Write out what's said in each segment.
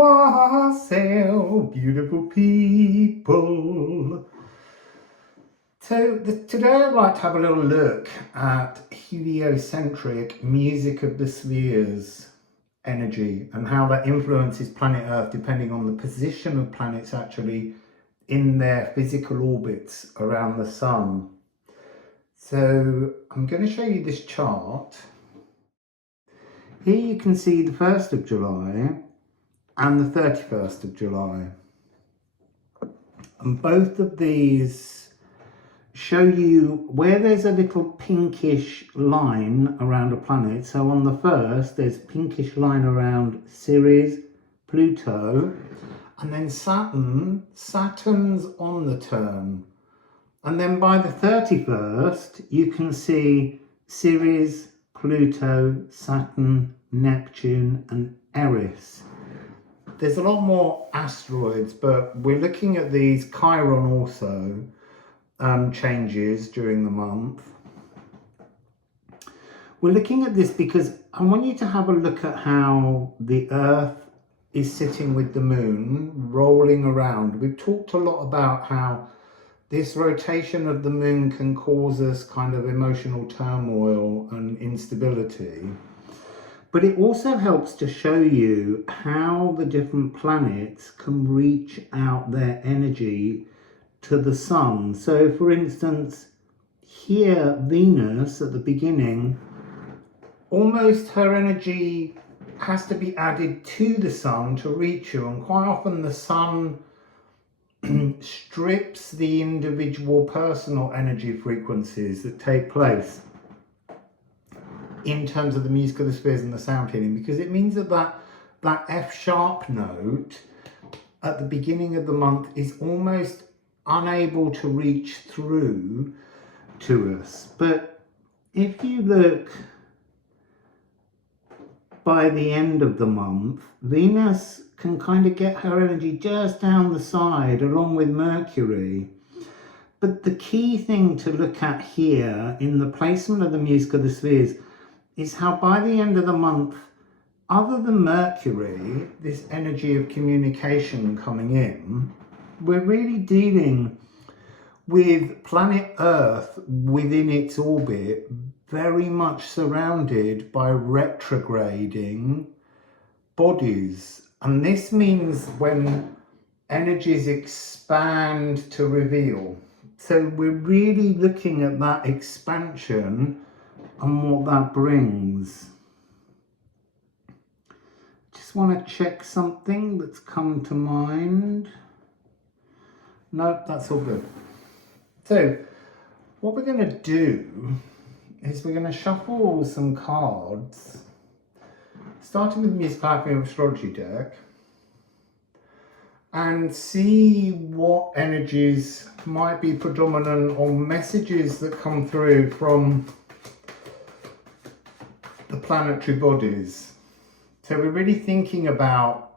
Wassail, beautiful people. So today I'd like to have a little look at heliocentric music of the spheres energy and how that influences planet Earth depending on the position of planets actually in their physical orbits around the sun. So I'm going to show you this chart. Here you can see the 1st of July and the 31st of July. And both of these show you where there's a little pinkish line around a planet. So on the 1st, there's a pinkish line around Ceres, Pluto, and then Saturn's on the turn. And then by the 31st, you can see Ceres, Pluto, Saturn, Neptune, and Eris. There's a lot more asteroids, but we're looking at these Chiron also changes during the month. We're looking at this because I want you to have a look at how the Earth is sitting with the moon, rolling around. We've talked a lot about how this rotation of the moon can cause us kind of emotional turmoil and instability. But it also helps to show you how the different planets can reach out their energy to the sun. So for instance, here Venus at the beginning, almost her energy has to be added to the sun to reach you, and quite often the sun strips the individual personal energy frequencies that take place in terms of the music of the spheres and the sound healing, because it means that F sharp note at the beginning of the month is almost unable to reach through to us. But if you look by the end of the month, Venus can kind of get her energy just down the side along with Mercury. But the key thing to look at here in the placement of the music of the spheres is how by the end of the month, other than Mercury, this energy of communication coming in, we're really dealing with planet Earth within its orbit, very much surrounded by retrograding bodies. And this means when energies expand to reveal. So we're really looking at that expansion and what that brings. Just want to check something that's come to mind. Nope, that's all good. So what we're going to do is we're going to shuffle some cards, starting with the Musical Alchemy Astrology deck, and see what energies might be predominant or messages that come through from the planetary bodies. So we're really thinking about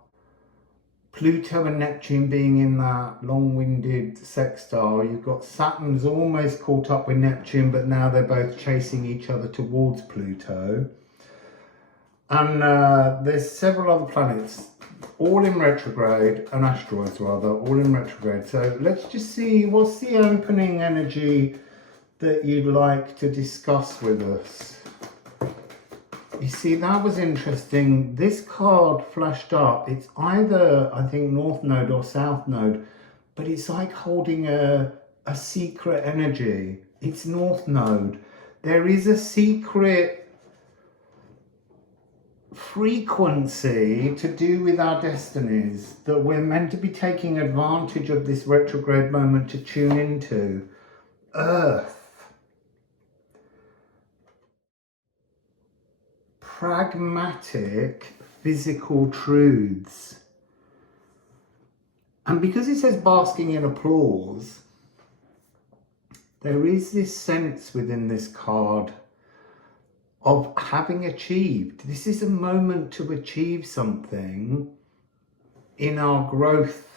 Pluto and Neptune being in that long-winded sextile. You've got Saturn's almost caught up with Neptune, but now they're both chasing each other towards Pluto. And there's several other planets, all in retrograde, and asteroids rather, all in retrograde. So let's just see, what's the opening energy that you'd like to discuss with us? You see, that was interesting. This card flashed up. It's either, I think, North Node or South Node, but it's like holding a secret energy. It's North Node. There is a secret frequency to do with our destinies that we're meant to be taking advantage of this retrograde moment to tune into. Earth. Pragmatic physical truths. And because it says basking in applause, there is this sense within this card of having achieved. This is a moment to achieve something in our growth.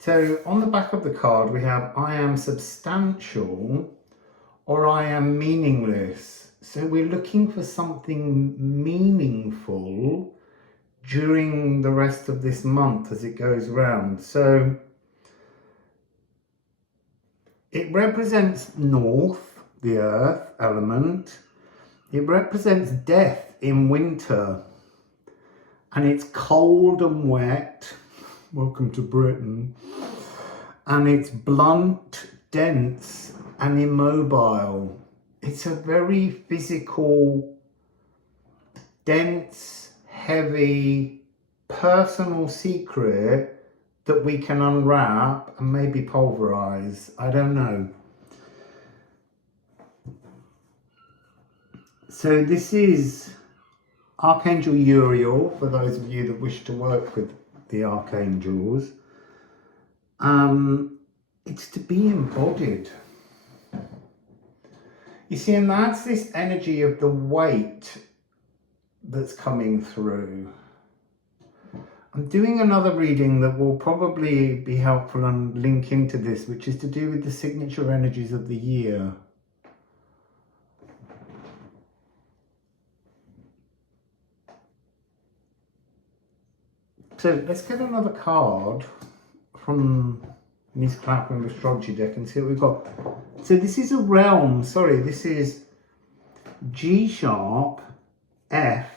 So on the back of the card we have I am substantial or I am meaningless. So we're looking for something meaningful during the rest of this month as it goes round. So it represents north, the earth element. It represents death in winter. And it's cold and wet. Welcome to Britain. And it's blunt, dense, and immobile. It's a very physical, dense, heavy, personal secret that we can unwrap and maybe pulverize. I don't know. So this is Archangel Uriel, for those of you that wish to work with the archangels. It's to be embodied. You see, and that's this energy of the weight that's coming through. I'm doing another reading that will probably be helpful and link into this, which is to do with the signature energies of the year. So let's get another card from Miss Clapham Astrology deck and see what we've got. So this is a realm, sorry, this is G sharp, F,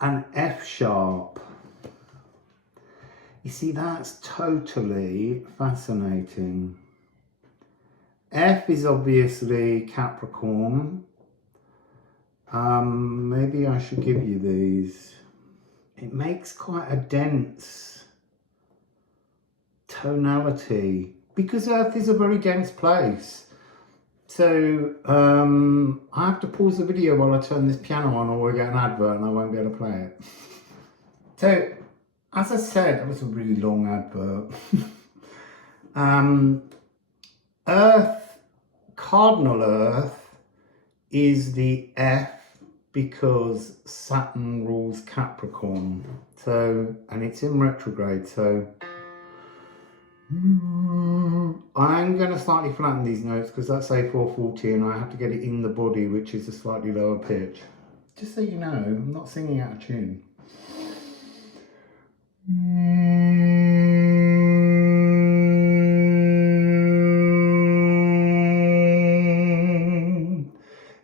and F sharp. You see, that's totally fascinating. F is obviously Capricorn. Maybe I should give you these. It makes quite a dense tonality because Earth is a very dense place. So I have to pause the video while I turn this piano on, or we'll get an advert and I won't be able to play it. So, as I said, that was a really long advert. Earth, cardinal Earth, is the F because Saturn rules Capricorn. So, and it's in retrograde, so I'm going to slightly flatten these notes because that's A440 and I have to get it in the body, which is a slightly lower pitch. Just so you know, I'm not singing out of tune.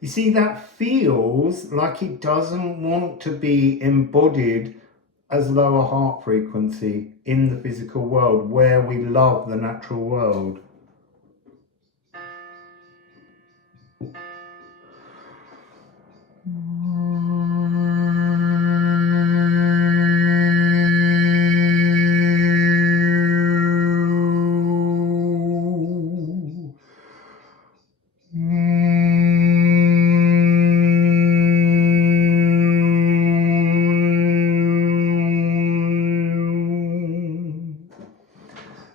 You see, that feels like it doesn't want to be embodied as lower heart frequency in the physical world where we love the natural world.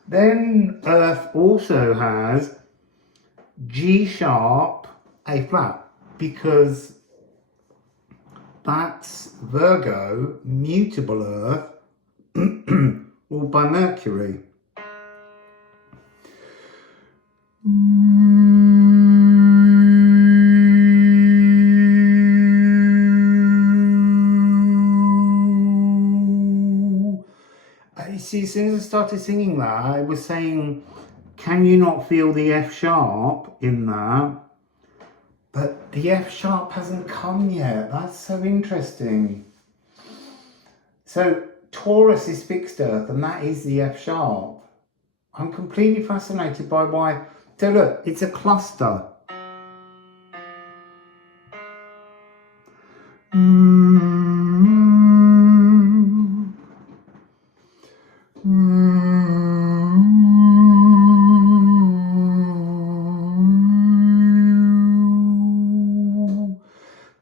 Then Earth also has G sharp, A flat, because that's Virgo, mutable Earth, ruled by Mercury. See, as soon as I started singing that, I was saying, can you not feel the F sharp in that? But the F sharp hasn't come yet. That's so interesting. So Taurus is fixed Earth, and that is the F sharp. I'm completely fascinated by why. So look, it's a cluster.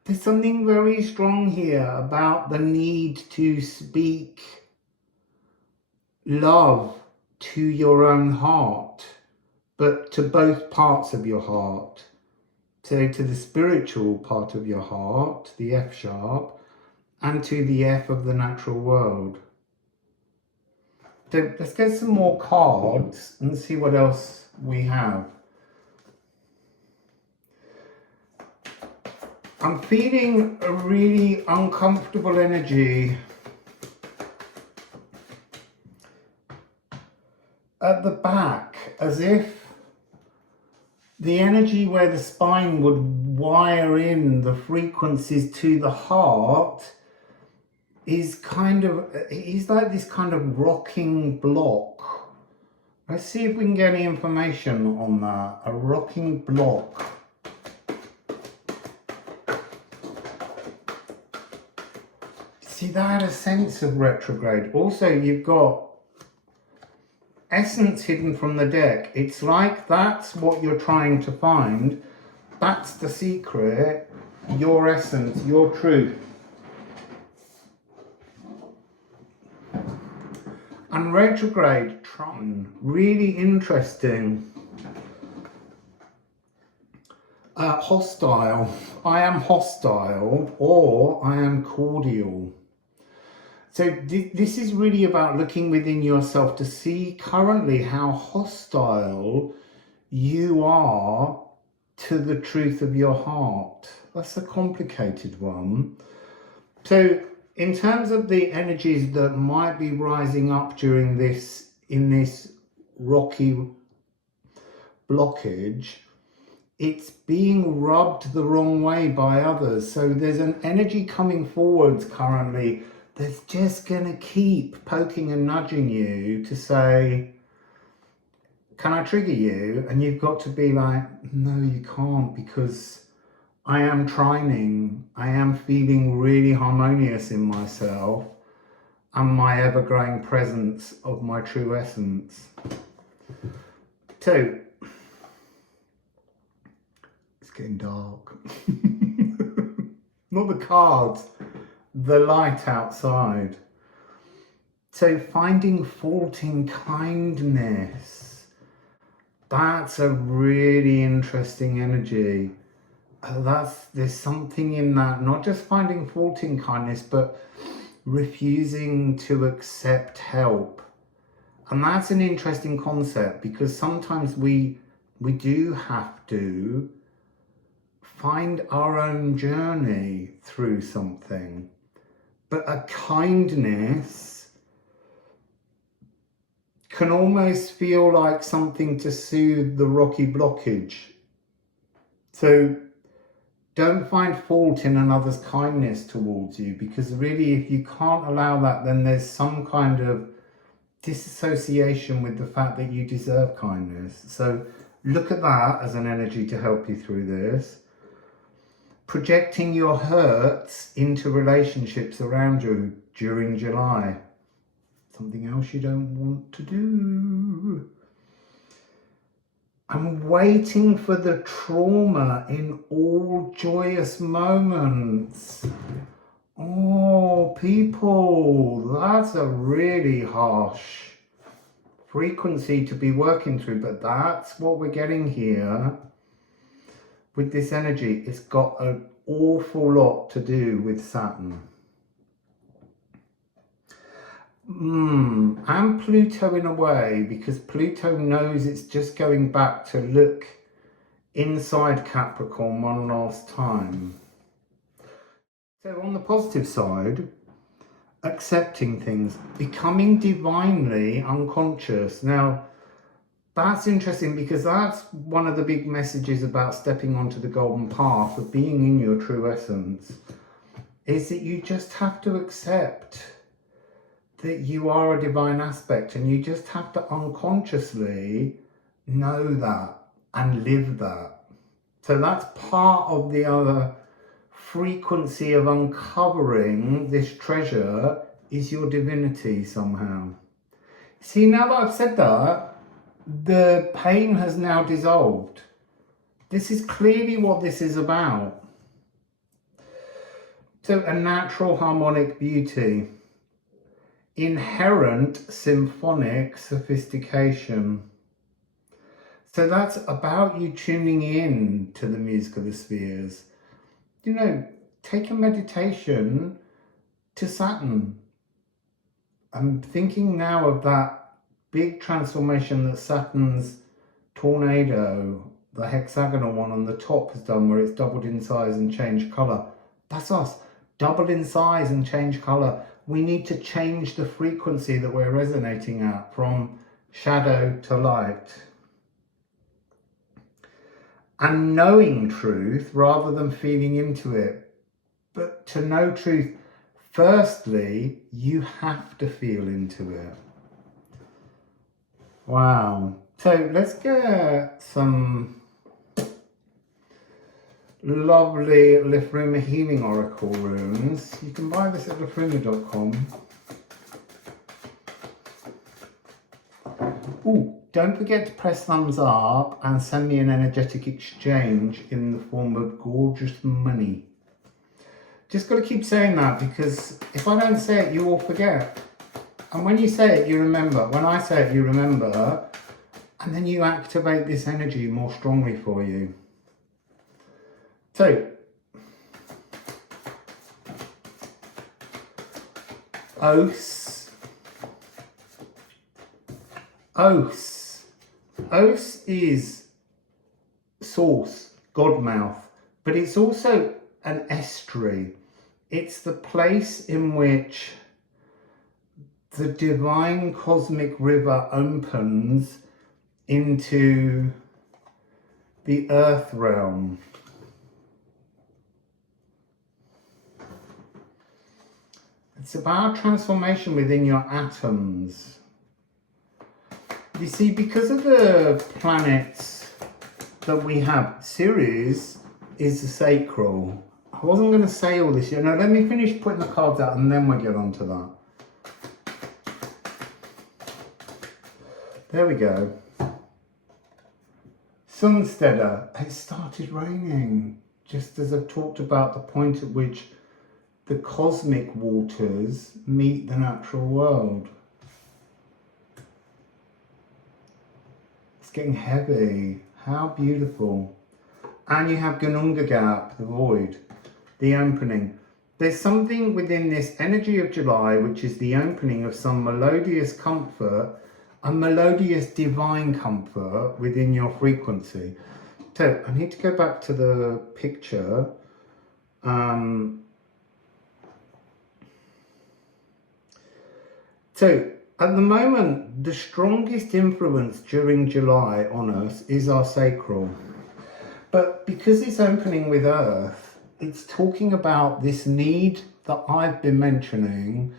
There's something very strong here about the need to speak love to your own heart, but to both parts of your heart. So to the spiritual part of your heart, the F sharp, and to the F of the natural world. So let's get some more cards and see what else we have. I'm feeling a really uncomfortable energy at the back, as if the energy where the spine would wire in the frequencies to the heart is like this kind of rocking block. Let's see if we can get any information on that. A rocking block. See, that had a sense of retrograde. Also, you've got essence hidden from the deck. It's like that's what you're trying to find. That's the secret. Your essence, your truth. And retrograde, Tron, really interesting. Hostile. I am hostile, or I am cordial. So this is really about looking within yourself to see currently how hostile you are to the truth of your heart. That's a complicated one. So in terms of the energies that might be rising up during this, in this rocky blockage, it's being rubbed the wrong way by others. So there's an energy coming forwards currently that's just going to keep poking and nudging you to say, can I trigger you? And you've got to be like, no, you can't, because I am trining. I am feeling really harmonious in myself and my ever-growing presence of my true essence. So, it's getting dark. Not the cards. The light outside. So finding fault in kindness, that's a really interesting energy. There's something in that, not just finding fault in kindness, but refusing to accept help. And that's an interesting concept, because sometimes we do have to find our own journey through something. But a kindness can almost feel like something to soothe the rocky blockage. So don't find fault in another's kindness towards you, because really if you can't allow that, then there's some kind of disassociation with the fact that you deserve kindness. So look at that as an energy to help you through this. Projecting your hurts into relationships around you during July. Something else you don't want to do. I'm waiting for the trauma in all joyous moments. Oh, people, that's a really harsh frequency to be working through, but that's what we're getting here. With this energy, it's got an awful lot to do with Saturn. And Pluto in a way, because Pluto knows it's just going back to look inside Capricorn one last time. So on the positive side, accepting things, becoming divinely unconscious. Now, that's interesting, because that's one of the big messages about stepping onto the golden path of being in your true essence, is that you just have to accept that you are a divine aspect, and you just have to unconsciously know that and live that. So that's part of the other frequency of uncovering this treasure, is your divinity somehow. See, now that I've said that, the pain has now dissolved. This is clearly what this is about. So a natural harmonic beauty, inherent symphonic sophistication. So that's about you tuning in to the music of the spheres. You know, take a meditation to Saturn. I'm thinking now of that big transformation that Saturn's tornado, the hexagonal one on the top, has done, where it's doubled in size and changed colour. That's us. Double in size and change colour. We need to change the frequency that we're resonating at from shadow to light. And knowing truth rather than feeling into it. But to know truth, firstly, you have to feel into it. Wow. So let's get some lovely Liffruma Healing Oracle runes. You can buy this at liffruma.com. Ooh, don't forget to press thumbs up and send me an energetic exchange in the form of gorgeous money. Just got to keep saying that, because if I don't say it, you all forget. And when you say it, you remember. When I say it, you remember. And then you activate this energy more strongly for you. So, Os. Os. Os is source, God mouth, but it's also an estuary. It's the place in which the divine cosmic river opens into the earth realm. It's about transformation within your atoms. You see, because of the planets that we have, Ceres is the sacral. I wasn't going to say all this yet. No, let me finish putting the cards out and then we'll get on to that. There we go. Sunsteader. It started raining, just as I've talked about the point at which the cosmic waters meet the natural world. It's getting heavy. How beautiful. And you have Gununga Gap, the void, the opening. There's something within this energy of July which is the opening of some melodious comfort, a melodious divine comfort within your frequency. So I need to go back to the picture. So at the moment, the strongest influence during July on us is our sacral. But because it's opening with Earth, it's talking about this need that I've been mentioning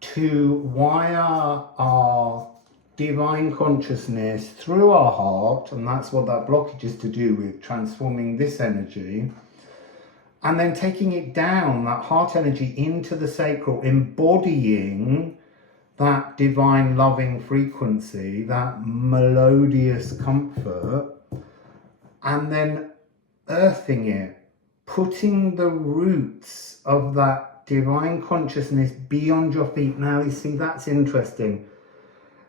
to wire our divine consciousness through our heart, and that's what that blockage is to do with, transforming this energy, and then taking it down, that heart energy, into the sacral, embodying that divine loving frequency, that melodious comfort, and then earthing it, putting the roots of that divine consciousness beyond your feet. Now you see, that's interesting.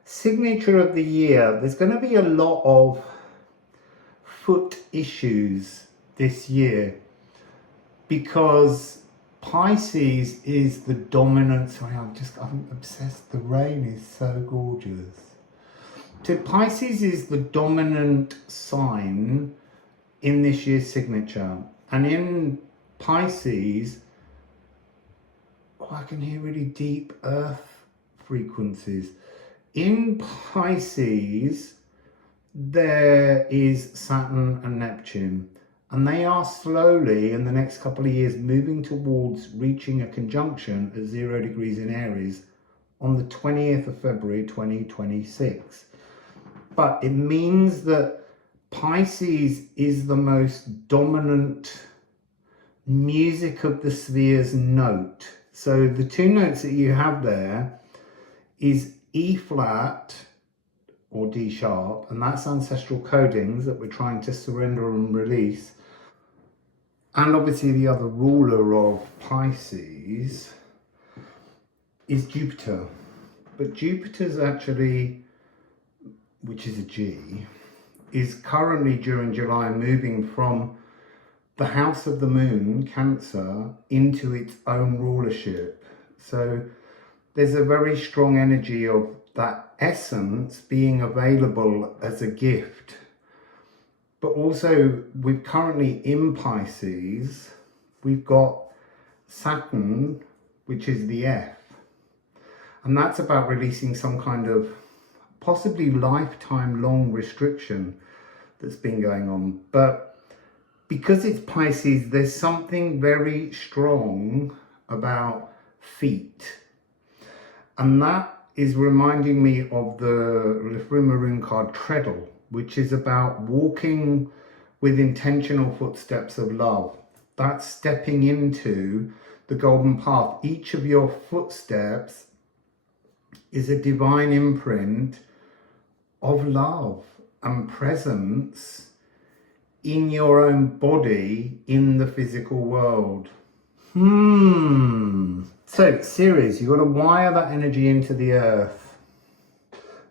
Signature of the year, there's going to be a lot of foot issues this year, because Pisces is the dominant, I'm obsessed, the rain is so gorgeous. So Pisces is the dominant sign in this year's signature. And in Pisces, I can hear really deep earth frequencies. In Pisces, there is Saturn and Neptune. And they are slowly, in the next couple of years, moving towards reaching a conjunction at 0 degrees in Aries on the 20th of February 2026. But it means that Pisces is the most dominant music of the spheres note. So the two notes that you have there is E flat or D sharp, and that's ancestral codings that we're trying to surrender and release. And obviously the other ruler of Pisces is Jupiter. But Jupiter's actually, which is a G, is currently during July moving from the house of the moon, Cancer, into its own rulership. So there's a very strong energy of that essence being available as a gift. But also, we're currently in Pisces, we've got Saturn, which is the F. And that's about releasing some kind of possibly lifetime long restriction that's been going on. But because it's Pisces, there's something very strong about feet. And that is reminding me of the Liffruma rune card Treadle, which is about walking with intentional footsteps of love. That's stepping into the golden path. Each of your footsteps is a divine imprint of love and presence in your own body in the physical world. So, Ceres, you've got to wire that energy into the earth.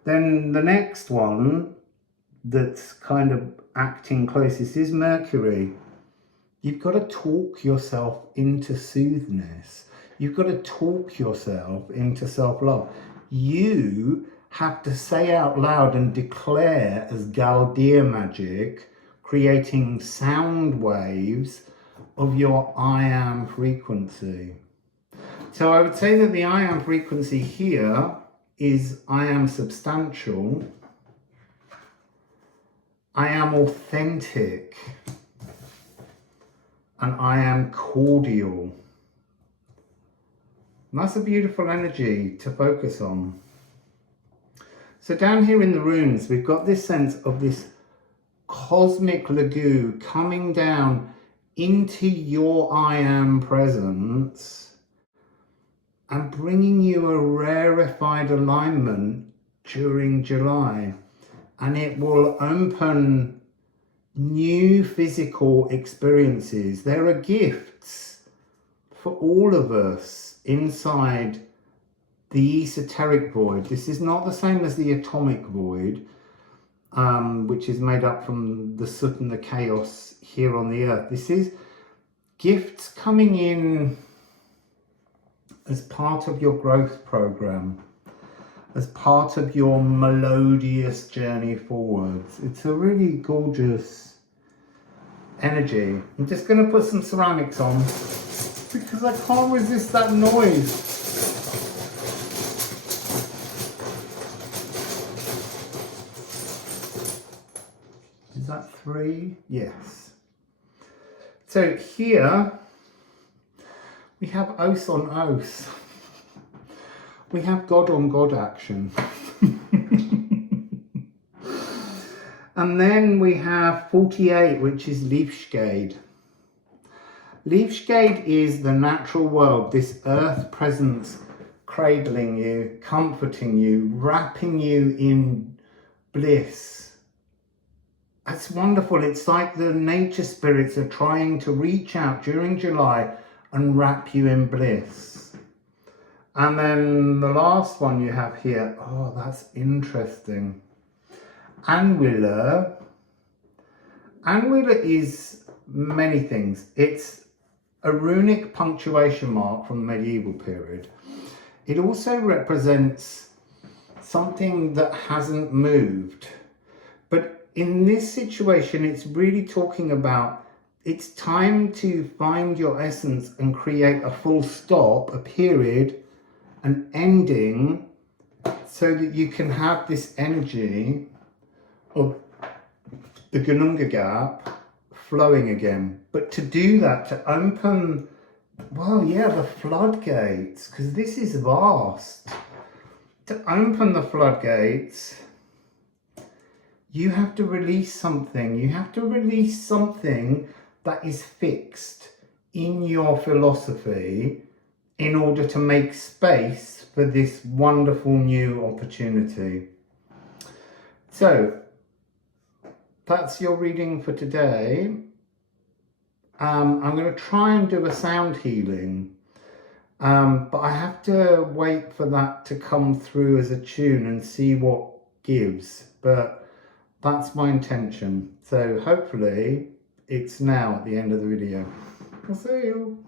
Then the next one that's kind of acting closest is Mercury. You've got to talk yourself into soothness. You've got to talk yourself into self-love. You have to say out loud and declare as Galdeer magic, creating sound waves of your I am frequency. So I would say that the I am frequency here is I am substantial, I am authentic, and I am cordial. And that's a beautiful energy to focus on. So down here in the runes, we've got this sense of this cosmic lagoon coming down into your I am presence and bringing you a rarefied alignment during July. And it will open new physical experiences. There are gifts for all of us inside the esoteric void. This is not the same as the atomic void, which is made up from the soot and the chaos here on the earth. This is gifts coming in as part of your growth program, as part of your melodious journey forwards. It's a really gorgeous energy. I'm just going to put some ceramics on because I can't resist that noise. Is that 3? Yes. So here we have os on os. We have God on God action. And then we have 48, which is Leafshade. Leafshade is the natural world, this earth presence cradling you, comforting you, wrapping you in bliss. It's wonderful. It's like the nature spirits are trying to reach out during July and wrap you in bliss. And then the last one you have here, oh, that's interesting. Angular. Angular is many things. It's a runic punctuation mark from the medieval period. It also represents something that hasn't moved. But in this situation, it's really talking about it's time to find your essence and create a full stop, a period, an ending, so that you can have this energy of the Gununga gap flowing again. But to do that, to open, well, yeah, the floodgates, because this is vast. To open the floodgates, you have to release something. You have to release something that is fixed in your philosophy in order to make space for this wonderful new opportunity. So that's your reading for today. I'm going to try and do a sound healing, but I have to wait for that to come through as a tune and see what gives. But that's my intention. So hopefully it's now at the end of the video. I'll see you.